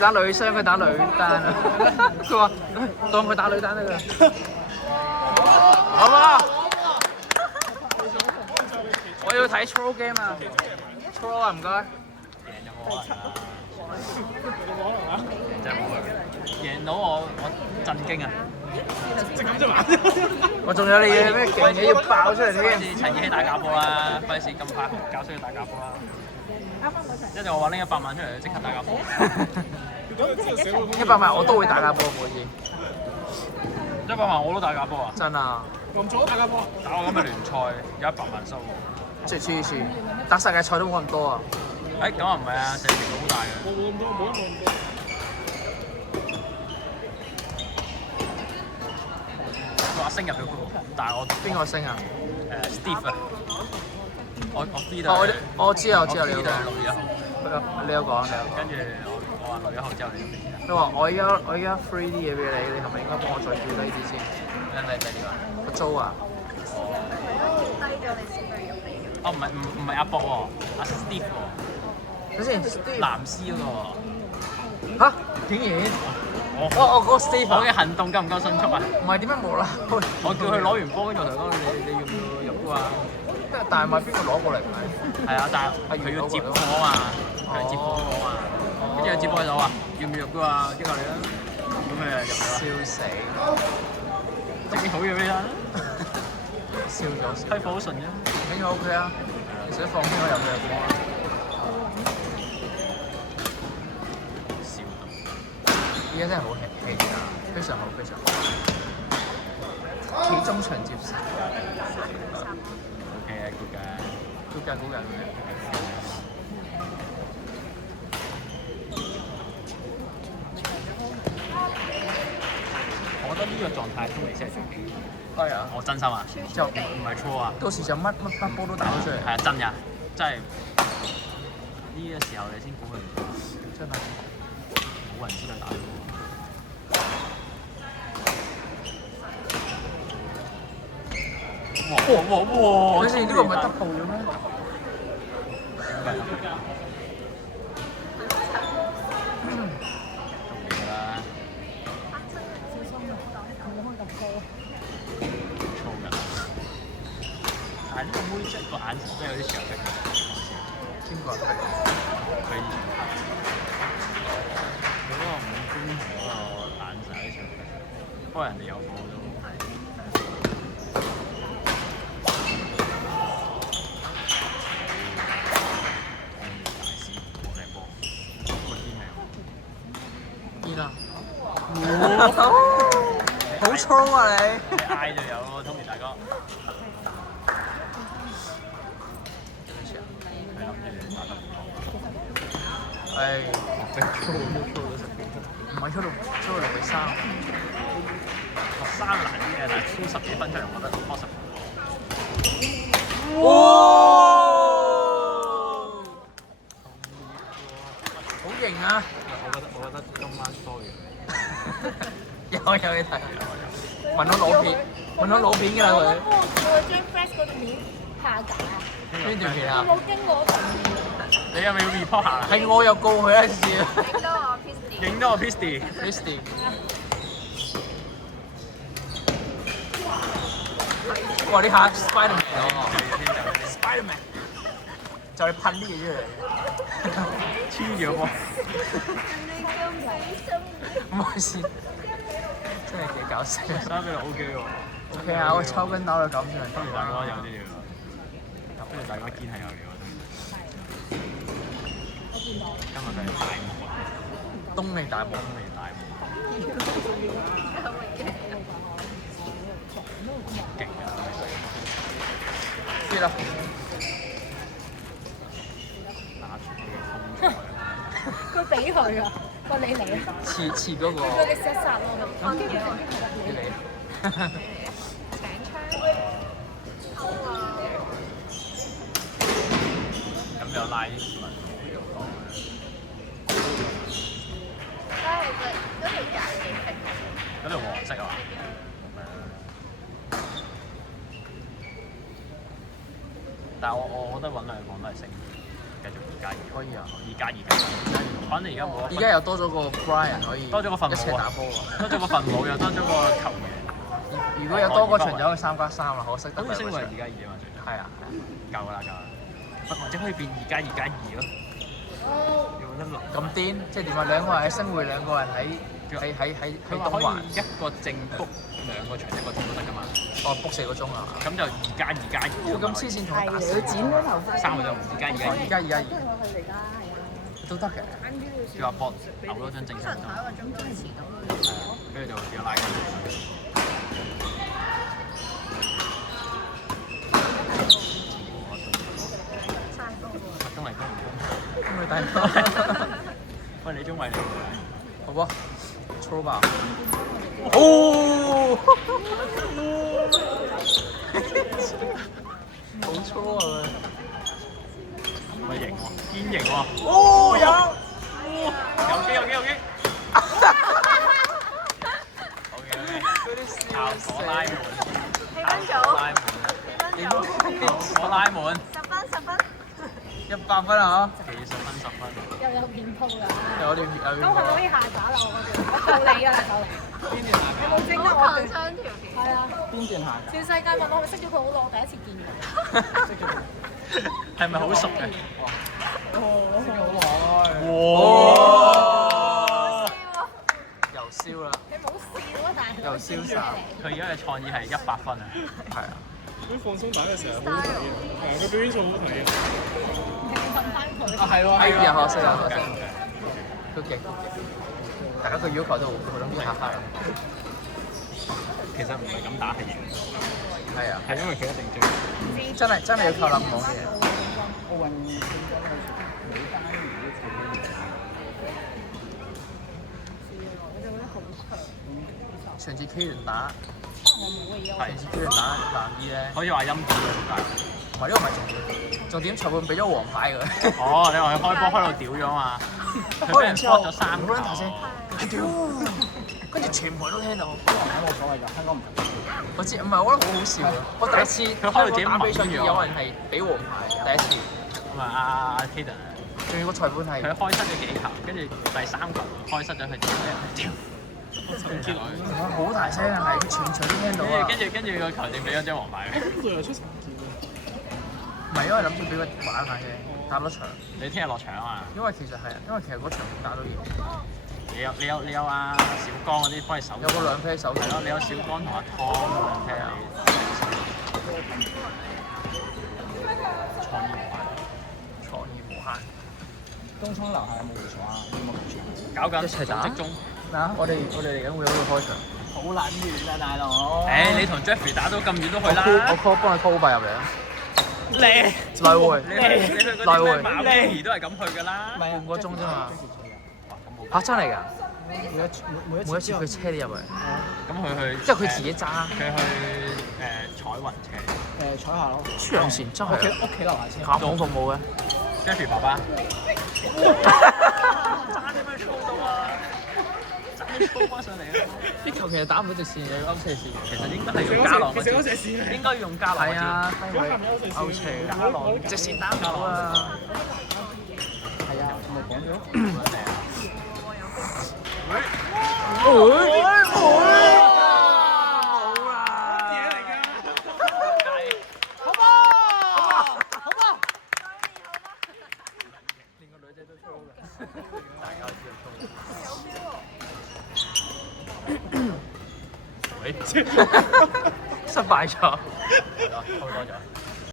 打女雙，佢打女單啊！佢話當佢打女單得㗎，好唔好？我要睇 Troll game 啊 ！Troll 啊，唔該。贏有冇可能啊？真係冇可能。贏到我震驚啊！即咁啫嘛！我仲有你嘅咩勁嘢要爆出嚟添？好似陳怡希打假波啦，費事咁快搞出去打假波啦。一陣我話拎100萬出嚟，即刻打假波。100萬我都會打假波，可以。100萬我都打假波啊！真啊！咁早打假波？打我咁嘅聯賽有100萬收。即係黐線，打世界賽都冇咁多啊！誒咁啊唔係啊，成條好大嘅。冇咁多，冇咁多。話升入咗嗰個，但係我邊個升啊？Steve 啊，我知道。我知啊，我知啊，你有講。 6月1號。你有講，你有講。跟住我話6月1號之後你都知。佢話我而家 free 啲嘢俾你，你係咪應該幫我再叫低啲先？你點啊？個租啊！低咗你先去用你。哦，唔係阿博喎，阿 Steve 喎。等先，Steve 藍絲嗰個喎。嚇！竟然！我嗰個 Steve 我嘅行動夠唔夠迅速啊？唔係點解冇啦？我叫佢攞完波，跟住我同佢講：你要唔要入波啊？但係咪邊個攞過嚟買？係啊，但係佢要接貨啊嘛，佢接貨啊嘛。跟住佢接貨就話：要唔要入波啊？經過你啦。咁佢就入咗啦。笑死！整啲好嘢俾你啦。笑咗笑。批貨好順啫。應該 OK 啊，你想放邊個入去就放啦。笑到。而家真係好氣啊，非常好，非常好。企中場接受。OK 啊，good 㗎。good 㗎，good 㗎。我覺得呢個狀態都嚟先係最勁。係啊，我真心啊，就唔係錯啊。到時就乜波都打到出嚟。係啊，真㗎，真係呢個時候你先估佢唔到，真係冇人知佢打到。哇！你哋呢個唔係double咗咩？但係呢個妹仔個眼神真係有啲時候逼邊個逼？佢以前佢嗰個五官同嗰個眼神有啲時候逼，不過人哋有貨都。邊啊？好粗啊你！嗌就有咯，Tony 大哥。係諗住打得唔好。係，被粗都粗咗10幾分，唔係粗到3。3難啲嘅，但係粗10幾分出嚟，我覺得 possible。哇！好型啊！我覺得今晚多嘅。有嘢睇，揾到老片㗎啦佢。我將 Flash 嗰段片下架啊！邊段片啊？冇經過我同意。你係咪要 report 下？係我又告佢一次。影到我 Pisty。影到我 Pisty。哇！呢下 Spiderman 喎 ，Spiderman 就係噴啲嘢出嚟。黐咗喎。唔好意思，真係幾搞笑。3比6 OK 喎。OK 啊，我抽筋打到咁上。當然大哥有啲料，跟住大家堅係有料。今日就係大幕啊！東利大幕。勁啊！知啦。打出佢嘅風采。佢俾佢啊！喂，你嚟啊！似嗰個。佢哋射殺我咁嘅。你嚟。請槍。抽啊！咁又拉啲市民會咁講嘅。嗰條假嘅色。嗰條黃色啊嘛。但係我覺得揾兩個都係升，繼續。加二，可以啊。 2+2，反正而家冇。而家又多咗個 Brian 可以多咗個分一齊母啊打波喎。多咗個分母，又多咗個球員。如果有多個場就可以3+3啦，可惜得好似升為兩個場。 2+2啊嘛，最多。係啊，夠啦夠啦，或者可以變2+2+2咯。有冇得諗？咁癲，即係點啊？兩個人喺星匯，兩個人喺佢話可東環。以一個正 book 2個場一個鐘都得㗎嘛。哦，book 4個鐘啊！咁就2+2+2。咁黐線同我打佢剪咗頭髮。 3個鐘2+2+2。 2+2+2我去嚟㗎，係啊。都得嘅。叫阿博嘔多張正常頭檔，一個鐘之前咁。跟住就叫拉筋。中嚟公唔公？咁佢睇喂，你中衞嚟㗎？好不？粗吧。哦！好粗啊佢！咪型喎，堅型喎！哦有機有機有機！好嘅嗰啲效笑果拉死！滿，幾分效果拉鐘？滿，幾分鐘？效果拉滿10分。 100分啊！幾十分10分。又有片鋪啦。有啲有咁佢可以下架啦，我覺得。我救你啊，救你！邊段有冇整得我斷雙條片？係啊。邊段行全世界問我係咪識咗佢好耐，我第一次見佢。係咪好熟嘅？識咗好耐。哇！又燒啦！你冇笑啊，但係又瀟灑。佢而家嘅創意係100分啊！係啊。佢放鬆打嘅時候好好睇嘅，係佢表演數好睇嘅。問翻佢。啊係喎，係啊，可惜啊，可惜。都勁，大家個要求都好高，諗住下下。其實唔係咁打係贏，係啊，係因為佢一定追。真係要靠諗講嘢。奧運競爭嘅每單如果自己我就覺得好長。上次 K 聯打，我冇嘅係上次 K 聯打男啲咧，可以話陰點嘅好大。唔係呢個唔係重點，重點裁判俾咗黃牌佢。哦，你話佢開波開到屌咗嘛？佢俾人開完之後撲咗3好撚大聲球。屌！跟住全部人都聽到。睇冇所謂㗎，香港唔同。我知，唔係我覺得好好笑啊！我第一次佢開到自己打比賽，懵咗有人係俾黃牌，第一次。咁啊，阿 Kaden，仲要個裁判係佢開失咗幾球，跟住第3球開失咗佢自己俾人屌。好大聲啊，係全場都聽到啊！跟住個球證俾咗張黃牌佢。咁佢又出神劍啊！唔係因為諗住俾佢玩下啫，打多場。你聽日落場啊嘛？因為其實係啊，因為其實嗰場打到贏，你有阿小剛嗰啲幫你手，有個兩 pair 手係咯，你有小剛同阿湯兩 pair 你創意無限，創意無限。東涌樓下有冇會所啊？有冇會所？搞緊一齊打組織中。嗱，我哋嚟緊會有個開場。好撚遠啊，大佬！你同 Jeffrey 打到咁遠都去我啦。 call 幫你 call 幣入嚟啊！你來回你去嗰啲咩馬會都係咁去㗎啦。唔係啊，半個鐘啫嘛幾時去啊？嚇真係㗎！每每一次佢車你入嚟，咁佢去，即係佢自己揸。佢去彩雲車。坐下咯。黐線真係啊！屋企樓下先。咁好服務嘅。 Jeffrey 爸爸。差啲俾佢操到啊！差啲操翻上嚟啊！啲球其實打唔到直線嘅，要勾斜線。其實應該係用加朗其實嗰隻線係應該要用加朗係啊，低位下面有條線勾斜加浪，直線打唔到啊！係啊，咪講咗。失敗咗。好多咗。